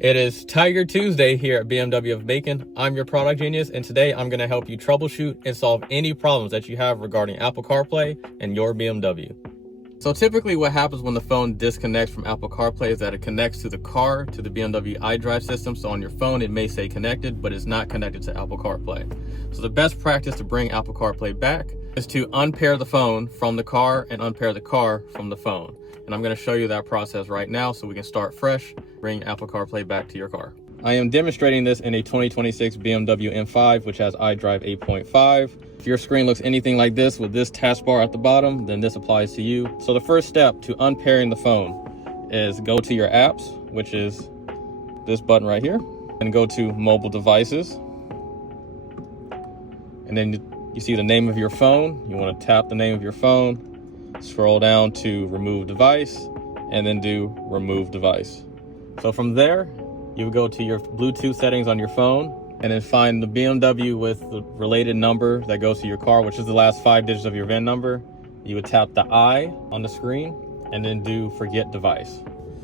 It is Tiger Tuesday here at BMW of Macon. I'm your product genius, and today I'm going to help you troubleshoot and solve any problems that you have regarding Apple CarPlay and your BMW. So typically what happens when the phone disconnects from Apple CarPlay is that it connects to the car, to the BMW iDrive system. So on your phone, it may say connected, but it's not connected to Apple CarPlay. So the best practice to bring Apple CarPlay back is to unpair the phone from the car and unpair the car from the phone. And I'm going to show you that process right now so we can start fresh, bring Apple CarPlay back to your car. I am demonstrating this in a 2026 BMW M5, which has iDrive 8.5. If your screen looks anything like this with this taskbar at the bottom, then this applies to you. So the first step to unpairing the phone is go to your apps, which is this button right here, and go to mobile devices. And then you see the name of your phone. You want to tap the name of your phone, scroll down to remove device, and then do remove device. So from there, you would go to your Bluetooth settings on your phone and then find the BMW with the related number that goes to your car, which is the last 5 digits of your VIN number. You would tap the I on the screen and then do forget device.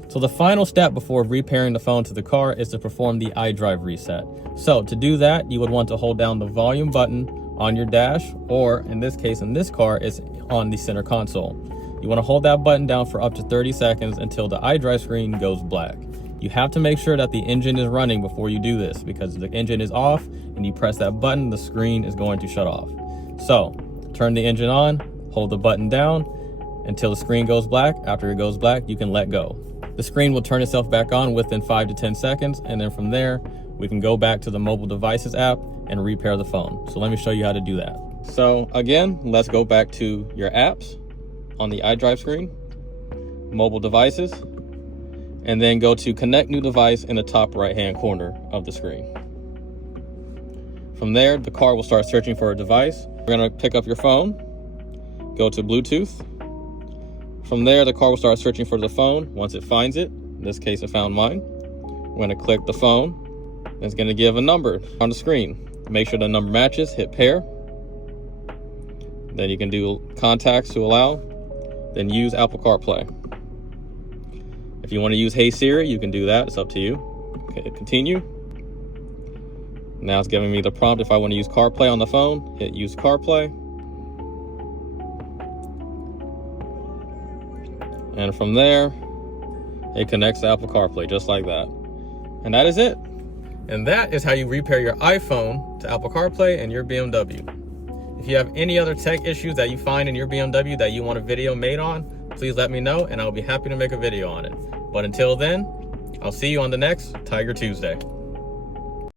So the final step before repairing the phone to the car is to perform the iDrive reset. So to do that, you would want to hold down the volume button on your dash, or in this case, in this car, it's on the center console. You want to hold that button down for up to 30 seconds until the iDrive screen goes black. You have to make sure that the engine is running before you do this, because if the engine is off and you press that button, the screen is going to shut off. So turn the engine on, hold the button down until the screen goes black. After it goes black, you can let go. The screen will turn itself back on within 5 to 10 seconds. And then from there, we can go back to the mobile devices app and repair the phone. So let me show you how to do that. So again, let's go back to your apps on the iDrive screen, mobile devices, and then go to connect new device in the top right hand corner of the screen. From there, the car will start searching for a device. We're going to pick up your phone, go to Bluetooth. From there, the car will start searching for the phone. Once it finds it, in this case it found mine, we're going to click the phone. It's going to give a number on the screen. Make sure the number matches, hit pair. Then you can do contacts to allow, then use Apple CarPlay. If you want to use Hey Siri, you can do that. It's up to you. Okay, continue. Now it's giving me the prompt if I want to use CarPlay on the phone. Hit use CarPlay. And from there, it connects to Apple CarPlay just like that. And that is it. And that is how you repair your iPhone to Apple CarPlay and your BMW. If you have any other tech issues that you find in your BMW that you want a video made on, please let me know and I'll be happy to make a video on it. But until then, I'll see you on the next Tiger Tuesday.